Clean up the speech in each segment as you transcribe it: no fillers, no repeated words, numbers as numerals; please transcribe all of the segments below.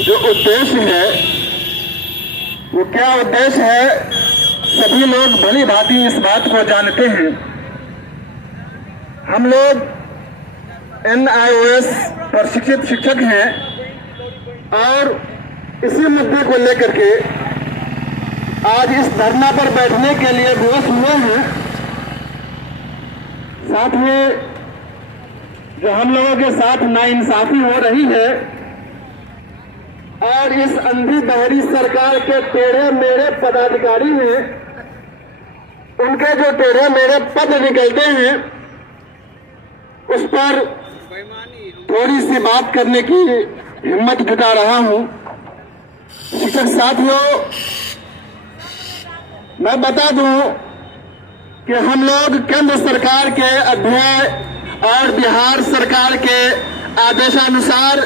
जो उद्देश्य है वो क्या उद्देश्य है, सभी लोग भली भांति इस बात को जानते हैं। हम लोग NIOS प्रशिक्षित शिक्षक हैं और इसी मुद्दे को लेकर के आज इस धरना पर बैठने के लिए विवश हुए हैं। साथ में जो हम लोगों के साथ नाइंसाफी हो रही है और इस अंधी बहरी सरकार के टेढ़े मेढ़े पदाधिकारी हैं, उनके जो टेढ़े मेढ़े पद निकलते हैं उस पर थोड़ी सी बात करने की हिम्मत जुटा रहा हूं। शिक्षक साथियों, मैं बता दूं कि हम लोग केंद्र सरकार के अध्याय और बिहार सरकार के आदेशानुसार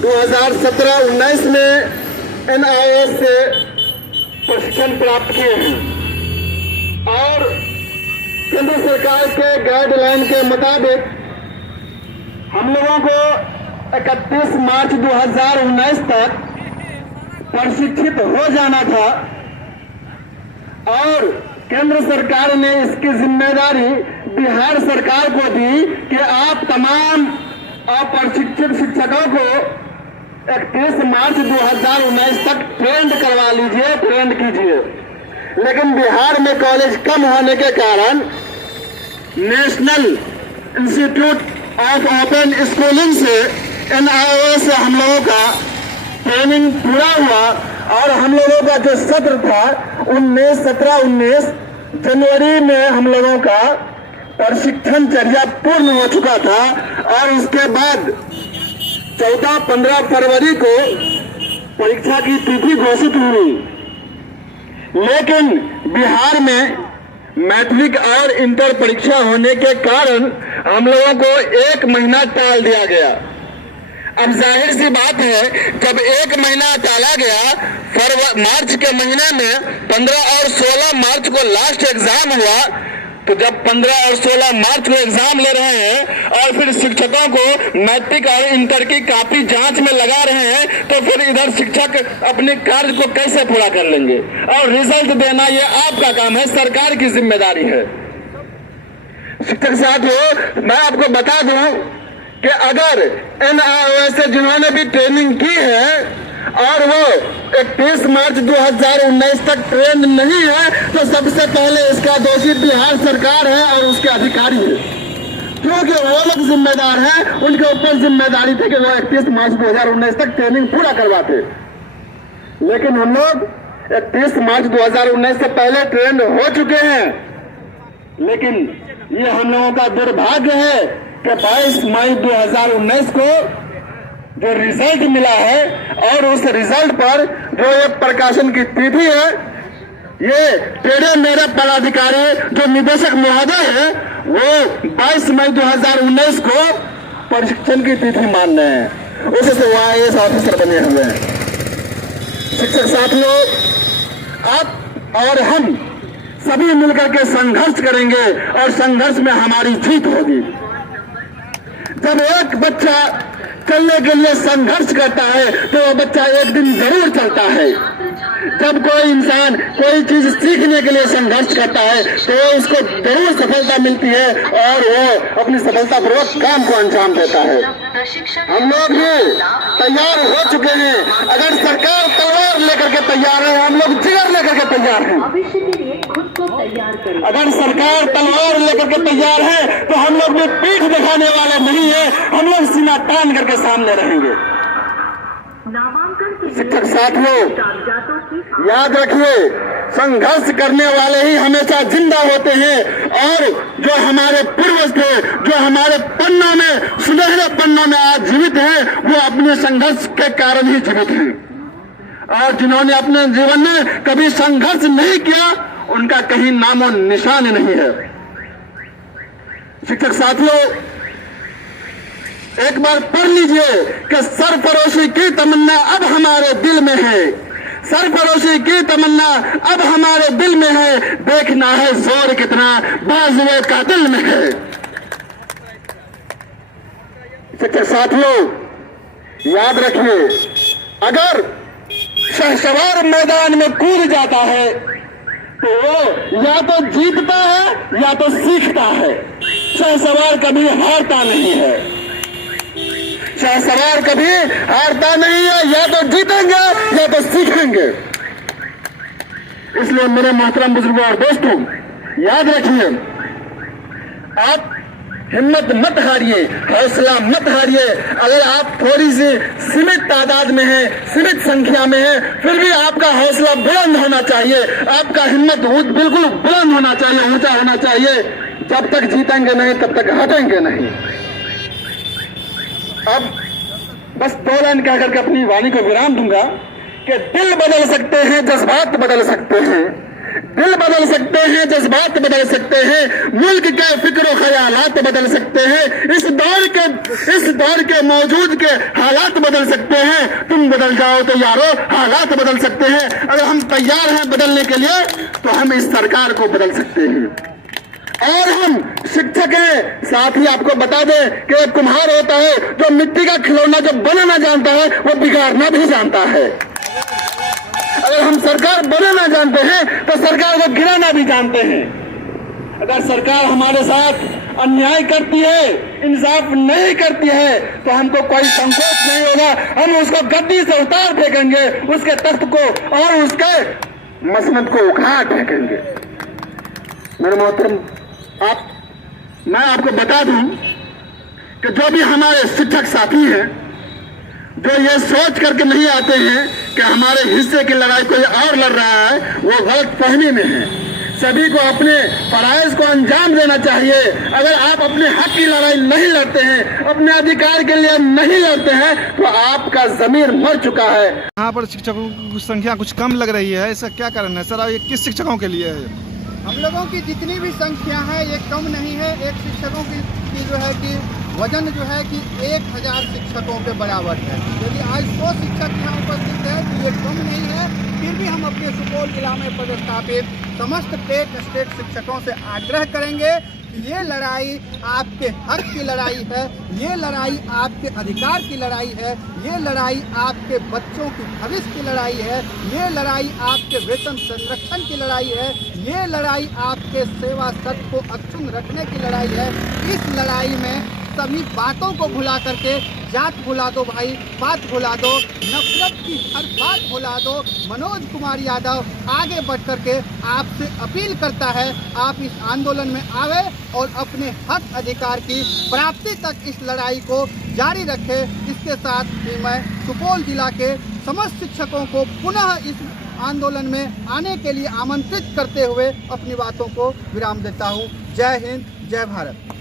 2017-19 में NIOS से प्रशिक्षण प्राप्त किए हैं और केंद्र सरकार के गाइडलाइन के मुताबिक हम लोगों को 31 मार्च 2019 तक प्रशिक्षित हो जाना था और केंद्र सरकार ने इसकी जिम्मेदारी बिहार सरकार को दी कि आप तमाम अप्रशिक्षित शिक्षकों को 31 मार्च 2019 तक ट्रेंड करवा लीजिए, ट्रेंड कीजिए। लेकिन बिहार में कॉलेज कम होने के कारण national institute of open schooling से NIOS से हम लोगों का ट्रेनिंग पूरा हुआ और हम लोगों का जो सत्र था 17-19 जनवरी में हम लोगों का प्रशिक्षण चर्या पूर्ण हो चुका था और उसके बाद 14-15 फरवरी को परीक्षा की तिथि घोषित हुई। लेकिन बिहार में मैट्रिक और इंटर परीक्षा होने के कारण हम लोगों को 1 महीना टाल दिया गया। अब जाहिर सी बात है, जब 1 महीना टाला गया, मार्च के महीने में 15 और 16 मार्च को लास्ट एग्जाम हुआ, तो जब 15 और 16 मार्च को एग्जाम ले रहे हैं और फिर शिक्षकों को मैट्रिक और इंटर की कॉपी जांच में लगा रहे हैं, तो फिर इधर शिक्षक अपने कार्य को कैसे पूरा कर लेंगे? और रिजल्ट देना ये आपका काम है, सरकार की जिम्मेदारी है। शिक्षक साथियों, मैं आपको बता दूं कि अगर NIOS से जिन्होंने भी ट्रेनिंग की है और वो 31 मार्च 2019 तक ट्रेंड नहीं है, तो सबसे पहले इसका दोषी बिहार सरकार है और उसके अधिकारी है, क्योंकि वो लोग जिम्मेदार हैं। उनके ऊपर जिम्मेदारी थी कि वो 31 मार्च 2019 तक ट्रेनिंग पूरा करवाते। लेकिन हम लोग 31 मार्च 2019 से पहले ट्रेंड हो चुके हैं। लेकिन ये हम लोगों का दुर्भाग्य है कि 22 मई 2019 को जो रिजल्ट मिला है और उस रिजल्ट पर जो एक प्रकाशन की तिथि है, ये टेढ़े मेढ़े पदाधिकारी जो निदेशक महोदय है वो 22 मई 2019 को प्रशिक्षण की तिथि मान रहे हैं। उसे से वो IAS ऑफिसर बने हुए हैं। शिक्षक साथियों, आप और हम सभी मिलकर के संघर्ष करेंगे और संघर्ष में हमारी जीत होगी। जब एक बच्चा चलने के लिए संघर्ष करता है तो वह बच्चा एक दिन जरूर चलता है। जब कोई इंसान कोई चीज सीखने के लिए संघर्ष करता है तो उसको जरूर सफलता मिलती है और वो अपनी सफलतापूर्वक काम को अंजाम देता है। हम लोग भी तैयार हो चुके हैं। अगर सरकार तलवार लेकर के तैयार है, हम लोग जिगर लेकर के तैयार हैं। अगर सरकार तलवार लेकर के तैयार है तो हम लोग भी पीठ दिखाने वाले नहीं है, हम लोग सीना तान करके सामने रहेंगे। शिक्षक साथियों, याद रखिए, संघर्ष करने वाले ही हमेशा जिंदा होते हैं और जो हमारे पूर्वज थे, जो हमारे पन्नों में, सुनहरे पन्नों में आज जीवित हैं, वो अपने संघर्ष के कारण ही जीवित हैं। और जिन्होंने अपने जीवन में कभी संघर्ष नहीं किया, उनका कहीं नामो निशान नहीं है। शिक्षक साथियों, एक बार पढ़ लीजिए कि सरफरोशी की तमन्ना अब हमारे दिल में है, सरफरोशी की तमन्ना अब हमारे दिल में है, देखना है जोर कितना बाजुए का दिल में है। शिक्षक साथियों, याद रखिए, अगर शहसवार मैदान में कूद जाता है तो वो या तो जीतता है या तो सीखता है। शहसवार कभी हारता नहीं है, शहसवार कभी हारता नहीं है, या तो जीतेंगे या तो सीखेंगे। इसलिए मेरे मोहतरम बुजुर्गों और दोस्तों, याद रखिए, आप हिम्मत मत हारिए, हौसला मत हारिए। अगर आप थोड़ी सी सीमित तादाद में हैं, सीमित संख्या में हैं, फिर भी आपका हौसला बुलंद होना चाहिए, आपका हिम्मत बिल्कुल बुलंद होना चाहिए, ऊंचा होना चाहिए। जब तक जीतेंगे नहीं तब तक हटेंगे नहीं। अब बस 2 लाइन कह करके अपनी वाणी को विराम दूंगा कि दिल बदल सकते हैं, जज्बात बदल सकते हैं, दिल बदल सकते हैं, जज्बात बदल सकते हैं, मुल्क के फिक्र ख्यालात बदल सकते हैं, इस दौर के मौजूद के हालात बदल सकते हैं। तुम बदल जाओ तो यारो हालात बदल सकते हैं। अगर हम तैयार हैं बदलने के लिए तो हम इस सरकार को बदल सकते हैं। और हम शिक्षक हैं, साथ ही आपको बता दें कि एक कुम्हार होता है जो मिट्टी का खिलौना जो बनाना जानता है वो बिगाड़ना भी जानता है। अगर हम सरकार बनाना जानते हैं तो सरकार को गिराना भी जानते हैं। अगर सरकार हमारे साथ अन्याय करती है, इंसाफ नहीं करती है, तो हमको कोई संकोच नहीं होगा, हम उसको गद्दी से उतार फेंकेंगे, उसके तख्त को और उसके मसनद को उखाड़ फेंकेंगे। मेरे मोहतरम, मैं आपको बता दूं कि जो भी हमारे शिक्षक साथी हैं, जो ये सोच करके नहीं आते हैं कि हमारे हिस्से की लड़ाई कोई और लड़ रहा है, वो गलत फहमी में है। सभी को अपने फराइज को अंजाम देना चाहिए। अगर आप अपने हक की लड़ाई नहीं लड़ते हैं, अपने अधिकार के लिए नहीं लड़ते हैं, तो आपका जमीर मर चुका है। यहाँ पर शिक्षकों की संख्या कुछ कम लग रही है, इसका क्या कारण है सर? ये किस शिक्षकों के लिए है? हम लोगों की जितनी भी संख्या है ये कम नहीं है। एक शिक्षकों की जो है कि वजन जो है कि 1000 शिक्षकों के बराबर है। यदि आज 100 शिक्षक यहाँ उपस्थित है तो ये कम नहीं है। फिर भी हम अपने सुपौल जिला में पदस्थापित समस्त स्टेट शिक्षकों से आग्रह करेंगे कि ये लड़ाई आपके हक की लड़ाई है, ये लड़ाई आपके अधिकार की लड़ाई है, ये लड़ाई आपके बच्चों की भविष्य की लड़ाई है, ये लड़ाई आपके वेतन संरक्षण की लड़ाई है, ये लड़ाई आपके सेवा सत्य को अक्षुण्ण रखने की लड़ाई है। इस लड़ाई में सभी बातों को भुला करके, जात भुला दो भाई, बात भुला दो, नफरत की हर बात भुला दो। मनोज कुमार यादव आगे बढ़ करके आपसे अपील करता है, आप इस आंदोलन में आवे और अपने हक अधिकार की प्राप्ति तक इस लड़ाई को जारी रखें। इसके साथ ही मैं सुपौल जिला के समस्त शिक्षकों को पुनः इस आंदोलन में आने के लिए आमंत्रित करते हुए अपनी बातों को विराम देता हूँ। जय हिंद, जय भारत।